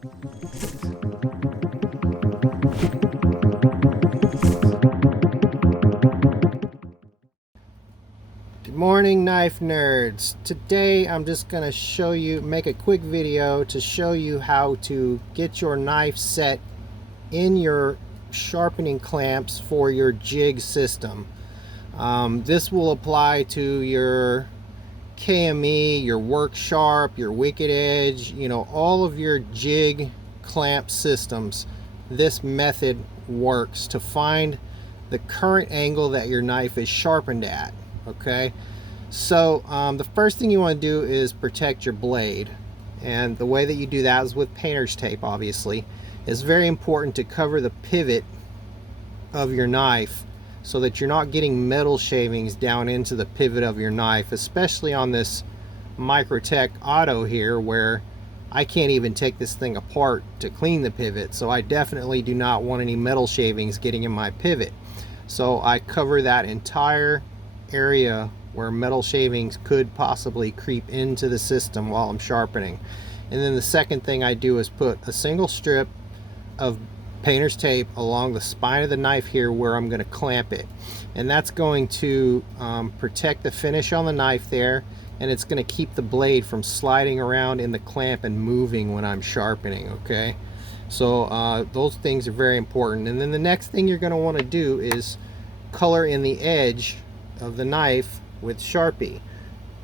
Good morning, knife nerds. Today I'm just going to show you, make a quick video to show you how to get your knife set in your sharpening clamps for your jig system. This will apply to your KME, your Work Sharp, your Wicked Edge, you know, all of your jig clamp systems. This method works to find the current angle that your knife is sharpened at. Okay, so the first thing you want to do is protect your blade, and the way that you do that is with painter's tape. Obviously, it's very important to cover the pivot of your knife so that you're not getting metal shavings down into the pivot of your knife, especially on this Microtech Auto here, where I can't even take this thing apart to clean the pivot. So I definitely do not want any metal shavings getting in my pivot. So I cover that entire area where metal shavings could possibly creep into the system while I'm sharpening. And then the second thing I do is put a single strip of painter's tape along the spine of the knife here where I'm going to clamp it, and that's going to protect the finish on the knife there, and it's going to keep the blade from sliding around in the clamp and moving when I'm sharpening. Okay, so those things are very important. And then the next thing you're going to want to do is color in the edge of the knife with Sharpie.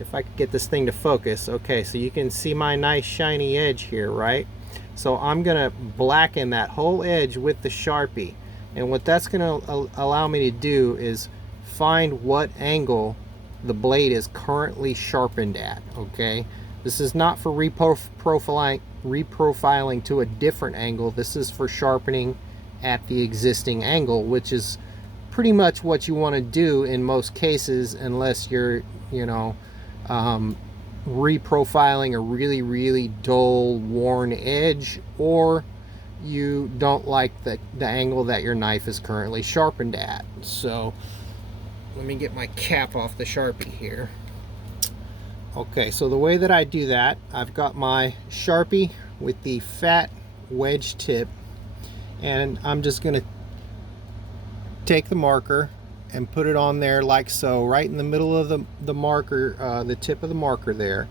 If I could get this thing to focus. Okay, so you can see my nice shiny edge here, right? So I'm gonna blacken that whole edge with the Sharpie, and what that's gonna allow me to do is find what angle the blade is currently sharpened at. Okay, this is not for reprofiling to a different angle. This is for sharpening at the existing angle, which is pretty much what you want to do in most cases, unless you're, you know, reprofiling a really dull, worn edge, or you don't like the angle that your knife is currently sharpened at. So let me get my cap off the Sharpie here. Okay, so the way that I do that, I've got my Sharpie with the fat wedge tip, and I'm just going to take the marker and put it on there like so, right in the middle of the marker, the tip of the marker there.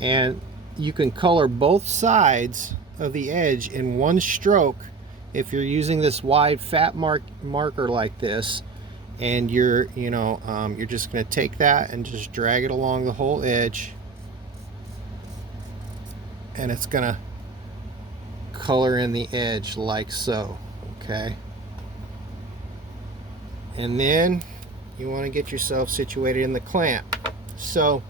And you can color both sides of the edge in one stroke if you're using this wide fat marker like this, and you're just going to take that and just drag it along the whole edge, and it's going to color in the edge like so. Okay, and then you want to get yourself situated in the clamp. So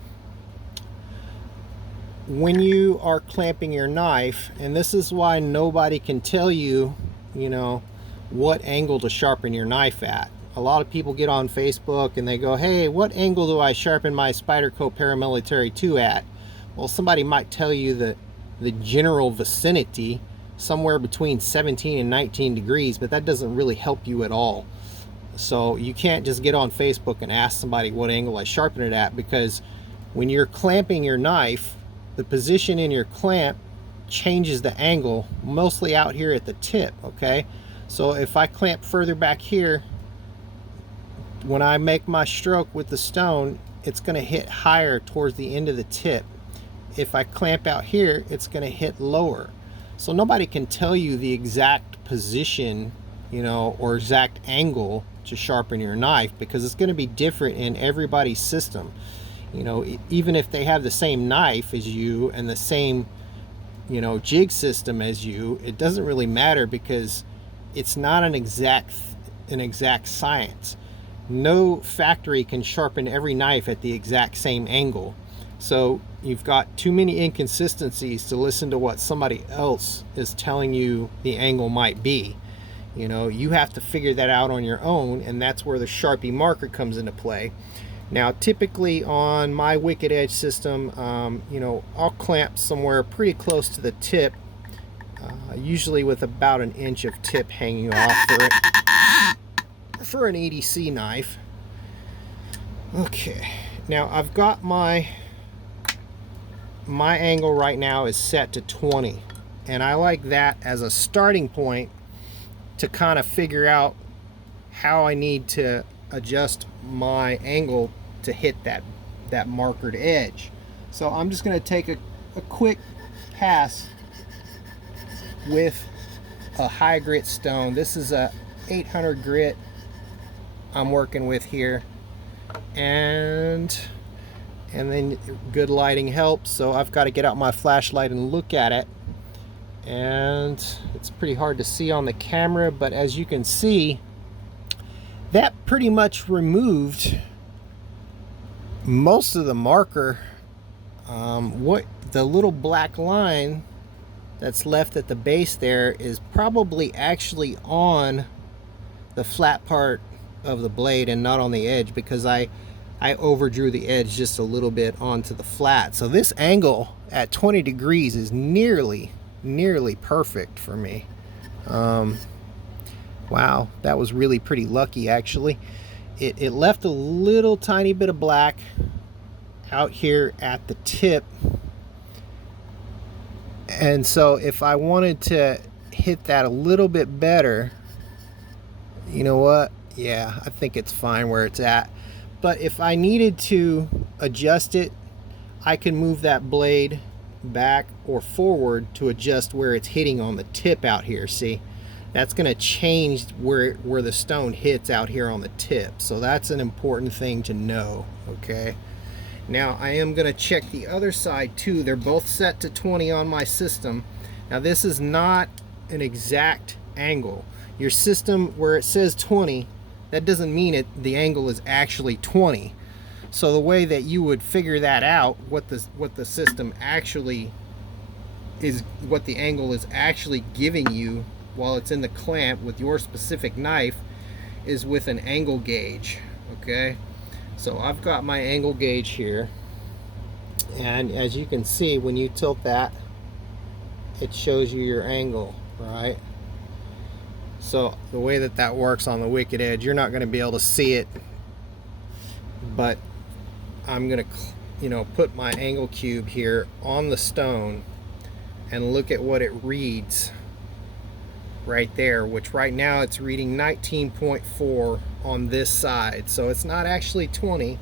when you are clamping your knife, and this is why nobody can tell you, you know, what angle to sharpen your knife at. A lot of people get on Facebook and they go, hey, what angle do I sharpen my Spyderco Paramilitary 2 at? Well, somebody might tell you the general vicinity, somewhere between 17 and 19 degrees, but that doesn't really help you at all. So you can't just get on Facebook and ask somebody what angle I sharpen it at, because when you're clamping your knife, the position in your clamp changes the angle, mostly out here at the tip. Okay, so if I clamp further back here, when I make my stroke with the stone, it's going to hit higher towards the end of the tip. If I clamp out here, it's going to hit lower. So nobody can tell you the exact position, you know, or exact angle to sharpen your knife, because it's going to be different in everybody's system. You know, even if they have the same knife as you and the same, you know, jig system as you, it doesn't really matter, because it's not an exact science. No factory can sharpen every knife at the exact same angle. So you've got too many inconsistencies to listen to what somebody else is telling you the angle might be. You know, you have to figure that out on your own, and that's where the Sharpie marker comes into play. Now, typically on my Wicked Edge system, you know, I'll clamp somewhere pretty close to the tip, usually with about an inch of tip hanging off for an EDC knife. Okay, now I've got my angle right now is set to 20. And I like that as a starting point to kind of figure out how I need to adjust my angle to hit that markered edge. So I'm just going to take a quick pass with a high grit stone. This is a 800 grit I'm working with here, and then good lighting helps, so I've got to get out my flashlight and look at it, and it's pretty hard to see on the camera, but as you can see, that pretty much removed most of the marker. What the little black line that's left at the base there is probably actually on the flat part of the blade and not on the edge, because I overdrew the edge just a little bit onto the flat. So this angle at 20 degrees is nearly perfect for me. Wow, that was really pretty lucky actually. It left a little tiny bit of black out here at the tip, and so if I wanted to hit that a little bit better, you know what, yeah, I think it's fine where it's at. But if I needed to adjust it, I can move that blade back or forward to adjust where it's hitting on the tip out here. See, that's going to change where the stone hits out here on the tip. So that's an important thing to know, okay? Now I am going to check the other side too. They're both set to 20 on my system. Now this is not an exact angle. Your system, where it says 20, that doesn't mean the angle is actually 20. So the way that you would figure that out, what the system actually is, what the angle is actually giving you while it's in the clamp with your specific knife, is with an angle gauge, okay? So I've got my angle gauge here, and as you can see, when you tilt that, it shows you your angle, right? So the way that works on the wicked edge, you're not going to be able to see it, but I'm going to put my angle cube here on the stone and look at what it reads right there, which right now it's reading 19.4 on this side. So it's not actually 20,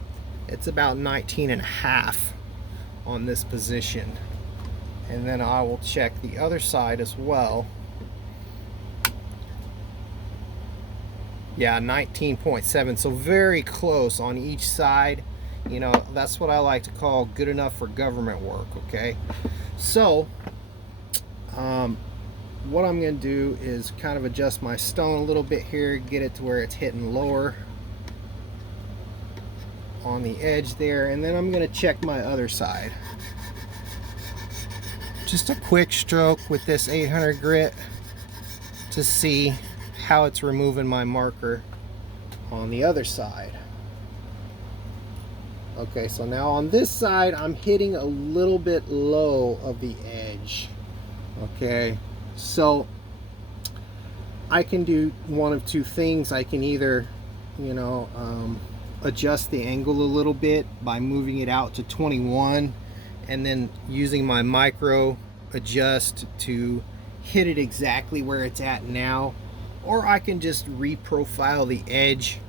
it's about 19.5 on this position. And then I will check the other side as well. Yeah, 19.7, so very close on each side. You know, that's what I like to call good enough for government work, okay? So what I'm going to do is kind of adjust my stone a little bit here, get it to where it's hitting lower on the edge there, and then I'm going to check my other side. Just a quick stroke with this 800 grit to see how it's removing my marker on the other side. Okay, so now on this side I'm hitting a little bit low of the edge. Okay, so I can do one of two things. I can either, adjust the angle a little bit by moving it out to 21 and then using my micro adjust to hit it exactly where it's at now, or I can just reprofile the edge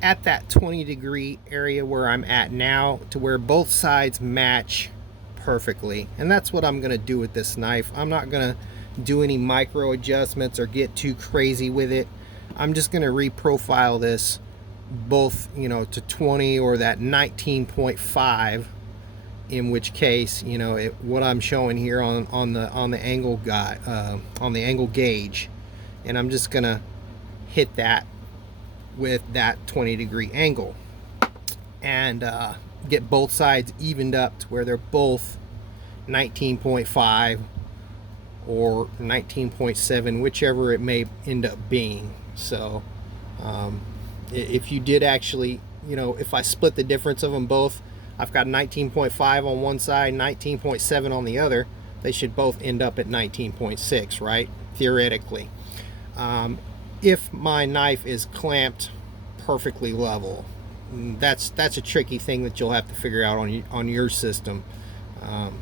at that 20 degree area where I'm at now to where both sides match perfectly. And that's what I'm going to do with this knife. I'm not going to do any micro adjustments or get too crazy with it. I'm just going to reprofile this both, to 20 or that 19.5, in which case, what I'm showing here on the angle on the angle gauge, and I'm just going to hit that with that 20 degree angle and get both sides evened up to where they're both 19.5 or 19.7, whichever it may end up being. So if you did actually, if I split the difference of them both, I've got 19.5 on one side, 19.7 on the other, they should both end up at 19.6, right? Theoretically. If my knife is clamped perfectly level, that's a tricky thing that you'll have to figure out on your system.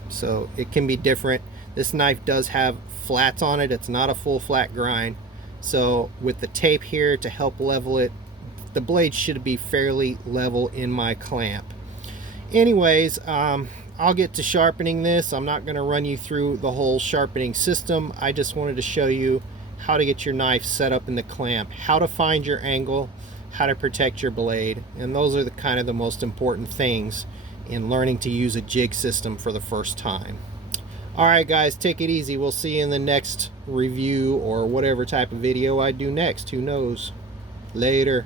So it can be different. This knife does have flats on it. It's not a full flat grind. So with the tape here to help level it, the blade should be fairly level in my clamp. Anyways, I'll get to sharpening this. I'm not going to run you through the whole sharpening system. I just wanted to show you how to get your knife set up in the clamp, how to find your angle, how to protect your blade, and those are the kind of the most important things in learning to use a jig system for the first time. Alright guys, take it easy. We'll see you in the next review or whatever type of video I do next. Who knows? Later.